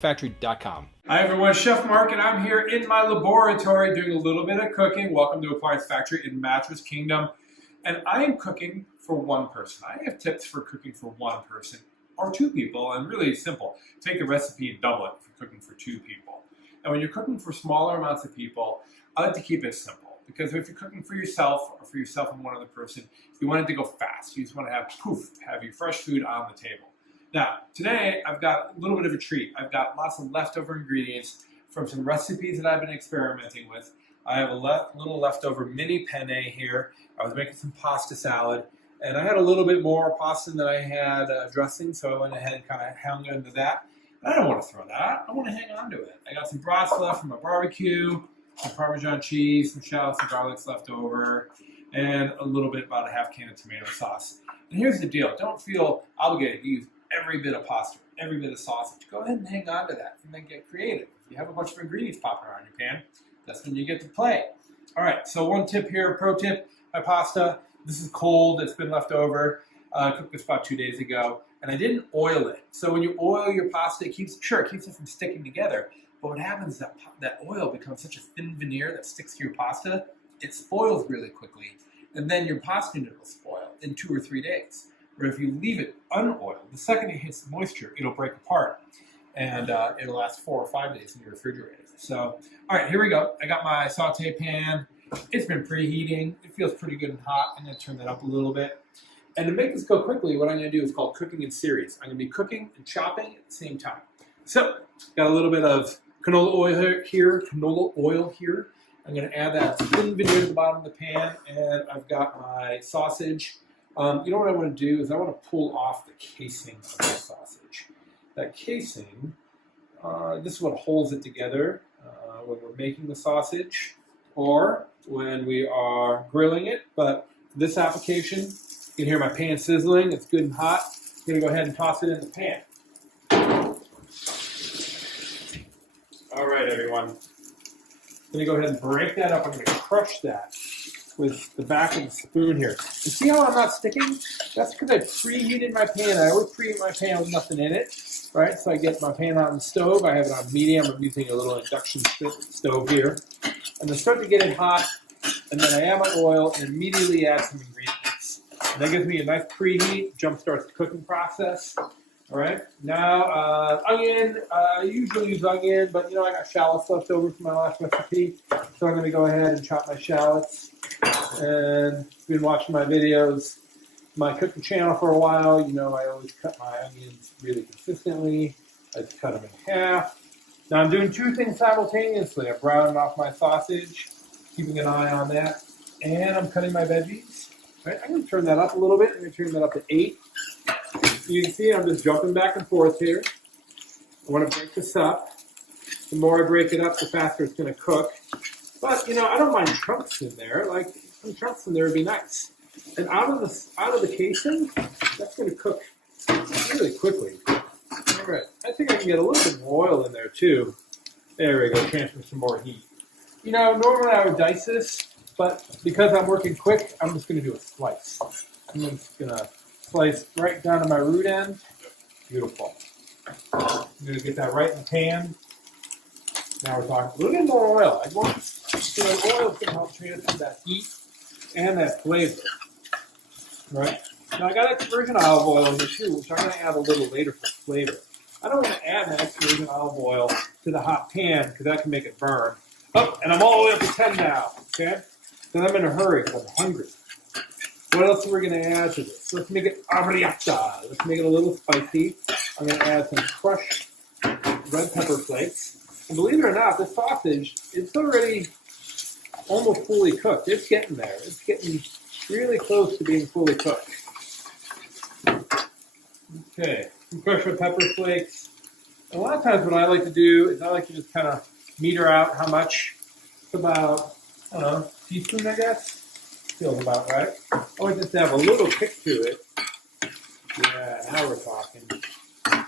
Factory.com. Hi everyone, Chef Mark, and I'm here in my laboratory doing a little bit of cooking. Welcome to Appliance Factory in Mattress Kingdom. And I am cooking for one person. I have tips for cooking for one person or two people, and really simple. Take the recipe and double it for cooking for two people. And when you're cooking for smaller amounts of people, I like to keep it simple. Because if you're cooking for yourself or for yourself and one other person, you want it to go fast. You just want to have your fresh food on the table. Now, today I've got a little bit of a treat. I've got lots of leftover ingredients from some recipes that I've been experimenting with. I have a little leftover mini penne here. I was making some pasta salad, and I had a little bit more pasta than I had dressing, so I went ahead and kind of hung into that. I don't want to throw that. I want to hang on to it. I got some broth left from my barbecue, some Parmesan cheese, some shallots and garlics left over, and a little bit, about a half can of tomato sauce. And here's the deal. Don't feel obligated to use every bit of pasta, every bit of sausage. Go ahead and hang on to that and then get creative. If you have a bunch of ingredients popping around your pan, that's when you get to play. All right, so one tip here, pro tip, my pasta. This is cold, it's been left over. I cooked this about 2 days ago, and I didn't oil it. So when you oil your pasta, it keeps it from sticking together. But what happens is that oil becomes such a thin veneer that sticks to your pasta, it spoils really quickly. And then your pasta noodles spoil in 2 or 3 days. Or if you leave it unoiled, the second it hits the moisture, it'll break apart, and it'll last 4 or 5 days in your refrigerator. So, all right, here we go. I got my saute pan. It's been preheating. It feels pretty good and hot. I'm going to turn that up a little bit. And to make this go quickly, what I'm going to do is called cooking in series. I'm going to be cooking and chopping at the same time. So, got a little bit of canola oil here. I'm going to add that thin veneer to the bottom of the pan, and I've got my sausage. You know what I want to do is I want to pull off the casing of the sausage. That casing, this is what holds it together when we're making the sausage or when we are grilling it. But for this application, you can hear my pan sizzling. It's good and hot. I'm going to go ahead and toss it in the pan. All right, everyone. I'm going to go ahead and break that up. I'm going to crush that with the back of the spoon here. You see how I'm not sticking? That's because I preheated my pan. I always preheat my pan with nothing in it, right? So I get my pan on the stove. I have it on medium. I'm using a little induction stove here. And then start to get it hot, and then I add my oil and immediately add some ingredients. And that gives me a nice preheat, jump starts the cooking process. All right, now onion, I usually use onion, but I got shallots left over from my last recipe. So I'm gonna go ahead and chop my shallots. And if you've been watching my videos, my cooking channel for a while, I always cut my onions really consistently. I just cut them in half. Now I'm doing two things simultaneously. I'm browning off my sausage, keeping an eye on that, and I'm cutting my veggies. Right, I'm gonna turn that up a little bit. I'm gonna turn that up to 8. You can see I'm just jumping back and forth here. I want to break this up. The more I break it up, the faster it's going to cook. But, I don't mind chunks in there. Like, some chunks in there would be nice. And out of the casing, that's going to cook really quickly. All right. I think I can get a little bit more oil in there, too. There we go. Transfer some more heat. Normally I would dice this, but because I'm working quick, I'm just going to do a slice. I'm just going to slice right down to my root end. Beautiful. I'm going to get that right in the pan. Now we're talking a little bit more oil. I want oil to help transfer that heat and that flavor. Right? Now I got extra virgin olive oil in here too, which I'm going to add a little later for flavor. I don't want to add that extra virgin olive oil to the hot pan because that can make it burn. Oh, and I'm all the way up to 10 now. Okay? Because I'm in a hurry because I'm hungry. What else are we going to add to this? Let's make it arrabbiata. Let's make it a little spicy. I'm going to add some crushed red pepper flakes. And believe it or not, this sausage, it's already almost fully cooked. It's getting there. It's getting really close to being fully cooked. Okay, some crushed red pepper flakes. A lot of times what I like to do is I like to just kind of meter out how much. It's about, I don't know, a teaspoon, I guess. Feels about right. Always just have a little kick to it. Yeah, now we're talking.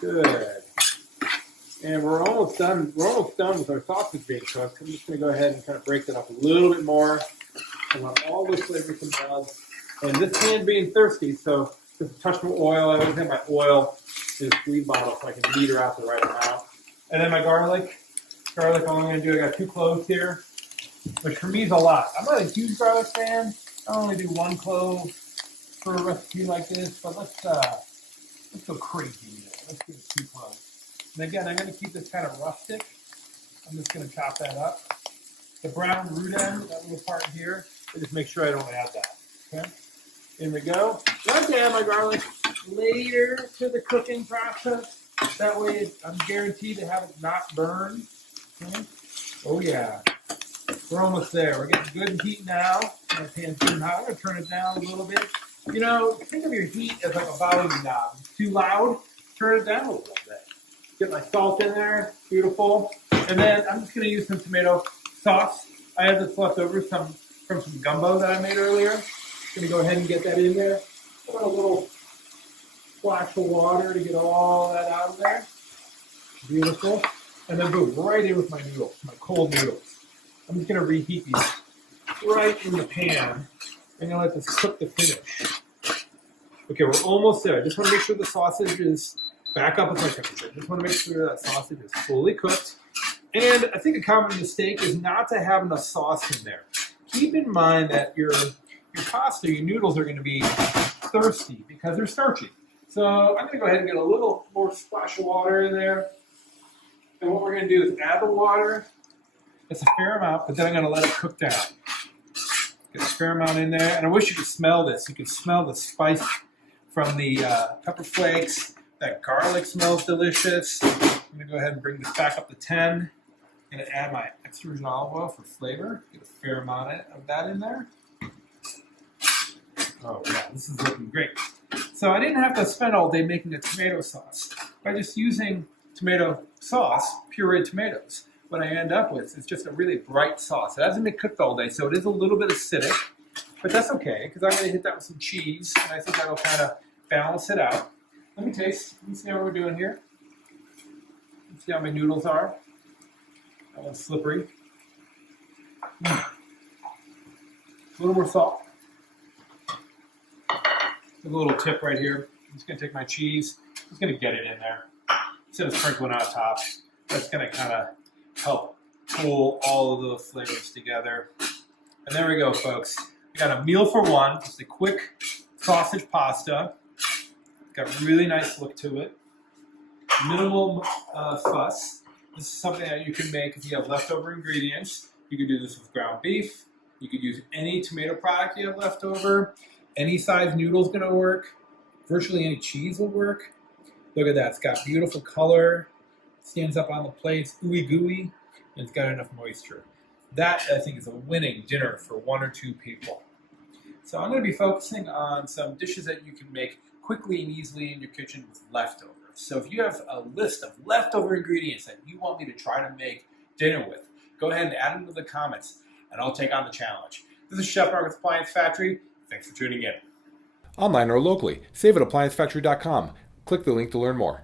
Good. And we're almost done. We're almost done with our sausage being cooked. I'm just going to go ahead and kind of break it up a little bit more. I want all those flavors to meld. And this pan being thirsty, so just a touch more oil. I always have my oil in a squeeze bottle so I can meter out the right amount. And then my garlic. Garlic, all I'm going to do, I got 2 cloves here, which for me is a lot. I'm not a huge garlic fan. I only do 1 clove for a recipe like this, but let's go crazy. Let's do 2 cloves. And again, I'm going to keep this kind of rustic. I'm just going to chop that up. The brown root end, that little part here, I just make sure I don't add that. Okay, in we go. I like to add my garlic later to the cooking process. That way, I'm guaranteed to have it not burn. Okay. Oh yeah, we're almost there. We're getting good heat now. My pan's getting hot. I'm going to turn it down a little bit. You know, think of your heat as like a volume knob. It's too loud, turn it down a little bit. Get my salt in there, beautiful. And then I'm just going to use some tomato sauce. I have this left over from some gumbo that I made earlier. I'm going to go ahead and get that in there. Put a little splash of water to get all that out of there. Beautiful. And then boom, right in with my noodles, my cold noodles. I'm just going to reheat these right in the pan. I'm going to let this cook to finish. Okay, we're almost there. I just want to make sure the sausage is back up with my temperature. I just want to make sure that sausage is fully cooked. And I think a common mistake is not to have enough sauce in there. Keep in mind that your pasta, your noodles are going to be thirsty because they're starchy. So I'm going to go ahead and get a little more splash of water in there. And what we're going to do is add the water. It's a fair amount, but then I'm going to let it cook down. Get a fair amount in there. And I wish you could smell this. You can smell the spice from the pepper flakes. That garlic smells delicious. I'm going to go ahead and bring this back up to 10. I'm going to add my extra virgin olive oil for flavor. Get a fair amount of that in there. Oh yeah, this is looking great. So I didn't have to spend all day making a tomato sauce. By just using tomato sauce, pureed tomatoes, what I end up with is just a really bright sauce. It hasn't been cooked all day, so it is a little bit acidic, but that's okay, because I'm going to hit that with some cheese, and I think that'll kind of balance it out. Let me taste. Let me see how we're doing here. Let's see how my noodles are. That one's slippery. A little more salt. A little tip right here. I'm just going to take my cheese. I'm just going to get it in there. Instead of sprinkling on top, that's going to kind of help pull all of those flavors together. And there we go, folks. We got a meal for one. Just a quick sausage pasta. Got a really nice look to it. Minimal fuss. This is something that you can make if you have leftover ingredients. You could do this with ground beef. You could use any tomato product you have left over. Any size noodle is going to work. Virtually any cheese will work. Look at that. It's got beautiful color. Stands up on the plate. It's ooey gooey. And it's got enough moisture. That, I think, is a winning dinner for 1 or 2 people. So I'm going to be focusing on some dishes that you can make quickly and easily in your kitchen with leftovers. So if you have a list of leftover ingredients that you want me to try to make dinner with, go ahead and add them to the comments, and I'll take on the challenge. This is Chef Mark with Appliance Factory. Thanks for tuning in. Online or locally, save at ApplianceFactory.com. Click the link to learn more.